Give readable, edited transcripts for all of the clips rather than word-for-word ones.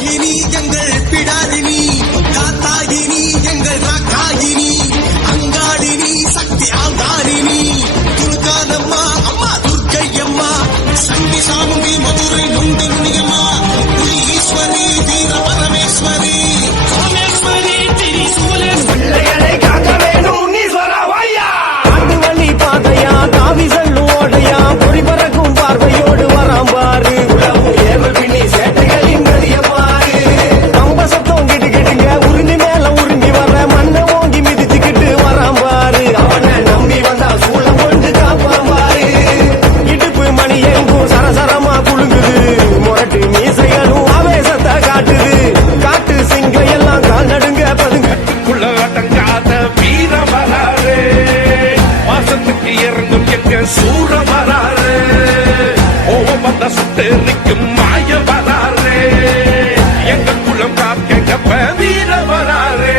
தாயினி எங்கள் பிடாரினி, காத்தாயினி எங்கள் ராக்காயினி, அங்காடினி சக்தி ஆதாரினி, துர்காதம்மா அம்மா துர்க்கையம்மா, சங்கி சாமுண்டி மதுரை நுண்டியம்மா, ஈஸ்வரி வீர பரமேஸ்வரி, சோமேஸ்வரி திரி சூலேஸ்வரி காக்க வேணும் நீஸ்வரவாயா. ஆண்டு வழி பாதையா தாவி செல்லும் ஓடையா பொறி பறக்கும் பார்வையோடு வராம் பாரு. உலகம் ஏவல் பின்னி சேட்டைகளின் கதிய பாரு. கம்ப சத்தம் கிட்டுக்கிட்டுங்க உறிஞ்சி மேல உறிஞ்சி வர மண்ணை ஓங்கி மிதிச்சுக்கிட்டு வராம் பாரு. அவனை நம்பி வந்தா சூளம் கொண்டு காப்பான் பாரு. இடுப்பு மணி எங்கும் சரசரமா குலுங்குது. முரட்டு மீசைகளும் ஆவேசத்தை காட்டுது. காட்டு சிங்க எல்லாம் கால் நடுங்க பதுங்க. அடங்காத வீர வராரு, வாசத்துக்கு இறங்கும் எங்க சூர வராரு, கோவம் வந்த சுட்டு நிற்கும் மாய வராரு, எங்க குளம் காக்க வீர வராரு.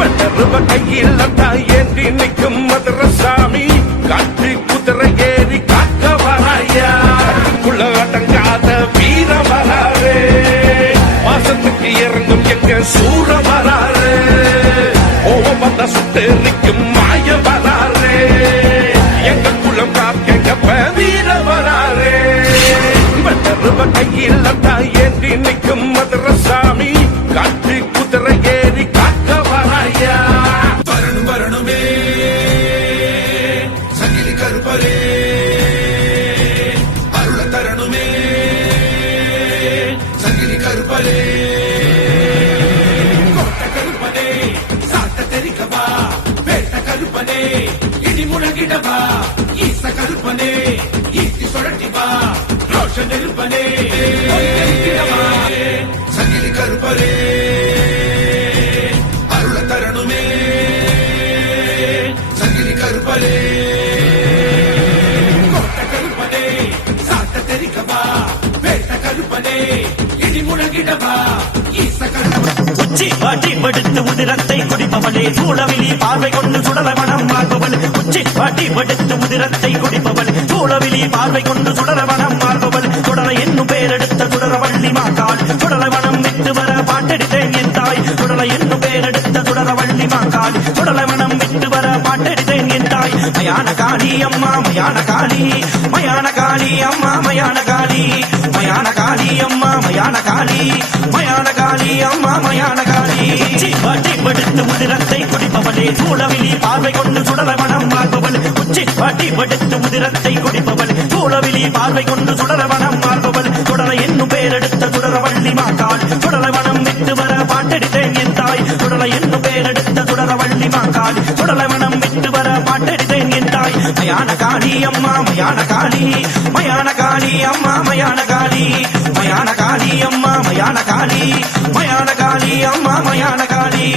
வெட்டருவ கையில் ஏந்தி நிற்கும் மதுரசாமி, காற்று குதிரை ஏறி காக்க வராயா. அடங்காத வீர வராரு, வாசத்துக்கு இறங்கும் எங்க சூர வராரு, வந்த சுட்டு நிற்கும் மாய வராரு, எங்க குளம் காக்க வீர வராரு. வெட்டருவ கையில் ஏந்தி நிற்கும் மதுரசாமி, காற்று குதிரை ஏறி காக்க வராயா. வரணும் வரணுமே சங்கிலி கருப்பரே, அருள தரணுமே சங்கிலி கருப்பரே, தெரிக்கவா வேட்ட கருப்பனே, இடி முழங்கிடவா ஈச கருப்பனே, ஈட்டி சுழட்டிவா ரோஷ நெருப்பனே, சங்கிலி கருப்பரே அருள தரணுமே சங்கிலி கருப்பரே, கோட்ட கருப்பனே சாட்ட தெரிக்கவா வேட்ட கருப்பனே, இடி முழங்கிடவா ஈச கருப்பனே. உச்சி பாட்டி படுத்து உதிரத்தை குடிப்பவளே, சூழவிலி பார்வை கொண்டு சுடலை மனம் மாறுபவள். உச்சி பாட்டி படுத்து உதிரத்தை குடிப்பவள், சூழவிலி பார்வை கொண்டு சுடலை மனம் மாறுபவள். சுடலை என்னும் பேரெடுத்த சுடரவள்ளி மாக்காள், சுடலை மனம் விட்டு வர பாட்டெடுத்தேன் என் தாய். சுடலை என்னும் பேரெடுத்த சுடரவள்ளி மாக்காள், சுடலை மனம் விட்டு வர பாட்டெடுத்தேன் என் தாய். மயான காளி அம்மா மயான காளி, மயான காளி அம்மா மயான காளி, மயான காளி அம்மா மயான காளி, மயான காளி அம்மா மயான காளி. பாட்டி படுத்து உதிரத்தை குடிப்பவளே, சூழவிலி பார்வை கொண்டு சுடலை மனம் மாறுபவள். உச்சி பாட்டி படுத்து உதிரத்தை குடிப்பவள், சூழவிலி பார்வை கொண்டு சுடலை மனம் மாறுபவள். சுடலை என்னும் பேரெடுத்த சுடரவள்ளி மாக்காள், சுடலை மனம் விட்டு வர பாட்டெடுத்தேன் என் தாய். சுடலை என்னும் பேரெடுத்த சுடரவள்ளி மாக்காள், சுடலை மனம் விட்டு வர பாட்டெடுத்தேன் என் தாய். மயான காளி அம்மா மயான காளி, மயான காளி அம்மா மயான காளி, மயான காளி அம்மா மயான காளி, மயான காளி அம்மா மயான காளி.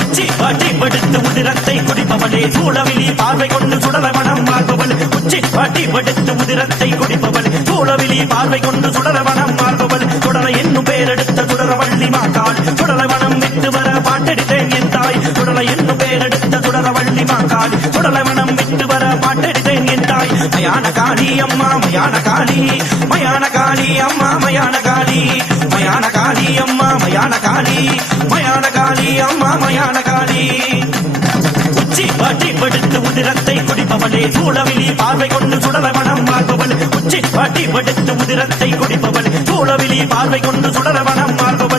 உச்சி பாட்டி படுத்து உதிரத்தை குடிப்பவளே, சூழவிலி பார்வை கொண்டு சுடலை மனம் மாறுபவள். உச்சி பாட்டி படுத்து உதிரத்தை குடிப்பவள், சூழவிலி பார்வை கொண்டு சுடலை மனம் மாறுபவள். சுடலை என்னும் பேரெடுத்த சுடரவள்ளி மாக்காள், சுடலை மனம் விட்டு வர பாட்டெடுத்தேன் என் தாய். சுடலை என்னும் பேரெடுத்த சுடரவள்ளி மாக்காள், சுடலை மனம் விட்டு வர பாட்டெடுத்தேன் என் தாய். மயான காளி அம்மா மயான காளி, மயான காளி அம்மா மயான காளி, மயான காளி அம்மா மயான காளி, மயான காளி அம்மா மயான காளி. உச்சி பாட்டி படுத்து உதிரத்தை குடிப்பவளே, சூழவிலி பார்வை கொண்டு சுடலை மனம் மாறுபவள். உச்சி பாட்டி படுத்து உதிரத்தை குடிப்பவள், சூழவிலி பார்வை கொண்டு சுடலை மனம் மாறுபவள்.